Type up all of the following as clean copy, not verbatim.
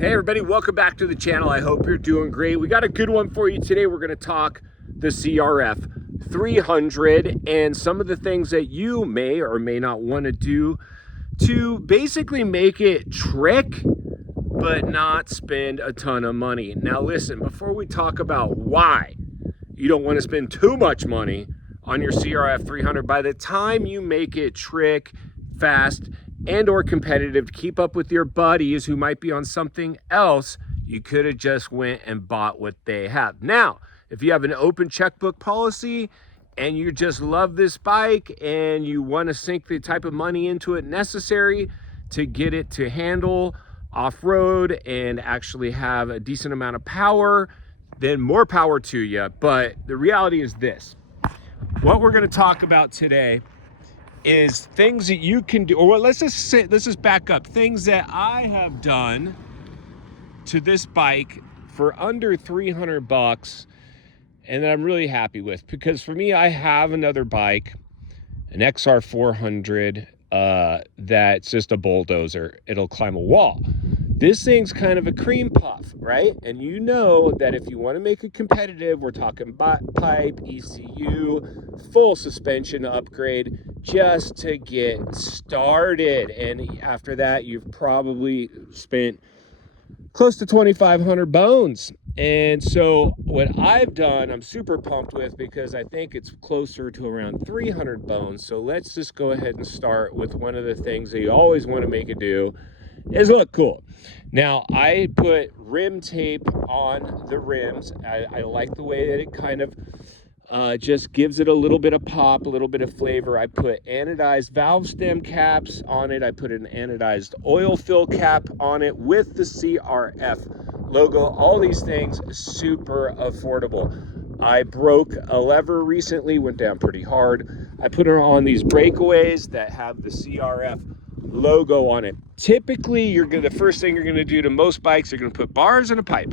Hey everybody, welcome back to the channel. I hope you're doing great. We got a good one for you today. We're going to talk the CRF300 and some of the things that you may or may not want to do to basically make it trick but not spend a ton of money. Now listen, before we talk about why you don't want to spend too much money on your CRF300, by the time you make it trick, fast, and or competitive to keep up with your buddies who might be on something else, you could have just went and bought what they have. Now, if you have an open checkbook policy and you just love this bike and you want to sink the type of money into it necessary to get it to handle off-road and actually have a decent amount of power, then more power to you. But the reality is this: what we're going to talk about today is things that you can do, or let's just back up. Things that I have done to this bike for under 300 bucks and that I'm really happy with. Because for me, I have another bike, an XR400, that's just a bulldozer. It'll climb a wall. This thing's kind of a cream puff, right? And you know that if you want to make it competitive, we're talking pipe, ECU, full suspension upgrade just to get started. And after that, you've probably spent close to 2,500 bones. And so what I've done, I'm super pumped with, because I think it's closer to around 300 bones. So let's just go ahead and start with one of the things that you always want to make it do is look cool. Now, I put rim tape on the rims. I like the way that it kind of just gives it a little bit of pop, a little bit of flavor. I put anodized valve stem caps on it. I put an anodized oil fill cap on it with the CRF logo. All these things super affordable. I broke a lever recently, went down pretty hard. I put her on these breakaways that have the CRF logo on it. Typically, the first thing you're going to do to most bikes, you're going to put bars and a pipe.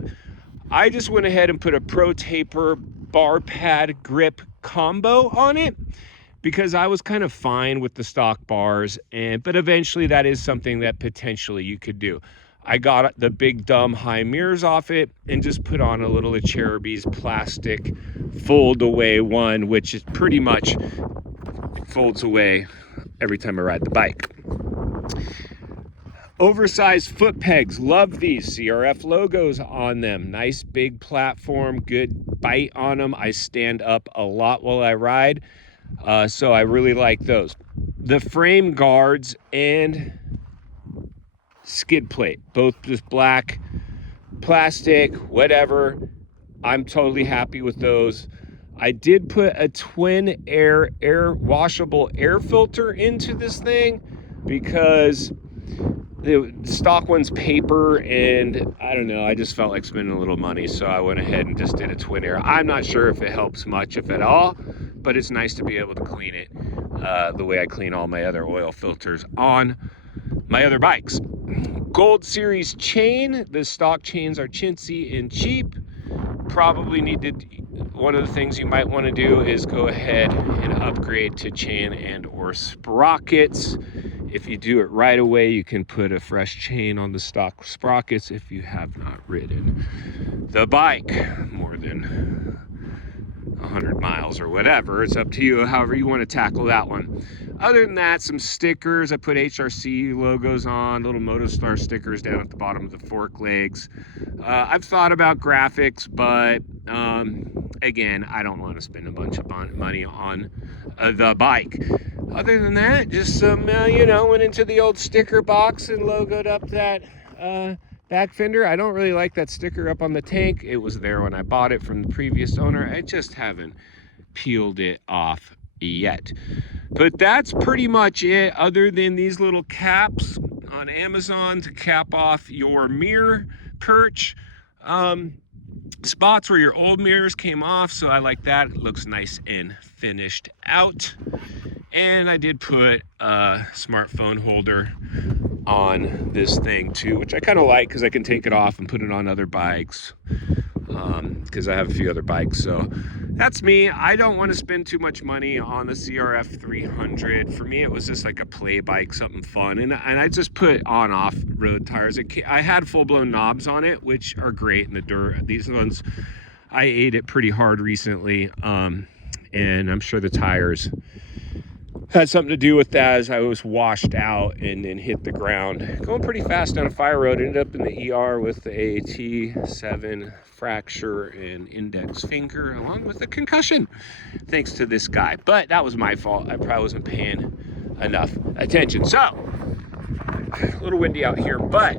I just went ahead and put a Pro Taper bar pad grip combo on it because I was kind of fine with the stock bars, but eventually that is something that potentially you could do. I got the big dumb high mirrors off it and just put on a little of Cherubi's plastic fold away one, which is pretty much folds away every time I ride the bike. Oversized foot pegs, love these. CRF logos on them. Nice big platform, good bite on them. I stand up a lot while I ride, so I really like those. The frame guards and skid plate, both just black, plastic, whatever. I'm totally happy with those. I did put a twin air washable air filter into this thing because the stock one's paper, and I don't know, I just felt like spending a little money, so I went ahead and just did a twin air. I'm not sure if it helps much, if at all, but it's nice to be able to clean it the way I clean all my other oil filters on my other bikes. Gold Series chain. The stock chains are chintzy and cheap. Probably one of the things you might want to do is go ahead and upgrade to chain and or sprockets. If you do it right away, you can put a fresh chain on the stock sprockets if you have not ridden the bike more than 100 miles or whatever. It's up to you, however you want to tackle that one. Other than that, some stickers. I put HRC logos on, little Motostar stickers down at the bottom of the fork legs. I've thought about graphics, but again, I don't want to spend a bunch of money on the bike. Other than that, just some, went into the old sticker box and logoed up that back fender. I don't really like that sticker up on the tank. It was there when I bought it from the previous owner. I just haven't peeled it off yet. But that's pretty much it, other than these little caps on Amazon to cap off your mirror perch. Spots where your old mirrors came off, so I like that. It looks nice and finished out. And I did put a smartphone holder on this thing too, which I kind of like because I can take it off and put it on other bikes. because I have a few other bikes. So that's me. I don't want to spend too much money on the CRF300. For me, it was just like a play bike, something fun. And I just put on off road tires. I had full-blown knobs on it, which are great in the dirt. These ones, I ate it pretty hard recently. And I'm sure the tires had something to do with that as I was washed out and then hit the ground. Going pretty fast down a fire road, ended up in the ER with a T7 fracture and index finger, along with a concussion, thanks to this guy. But that was my fault. I probably wasn't paying enough attention. So, a little windy out here, but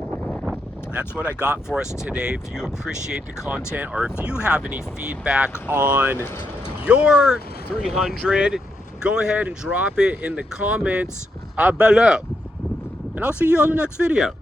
that's what I got for us today. If you appreciate the content, or if you have any feedback on your 300, go ahead and drop it in the comments below. And I'll see you on the next video.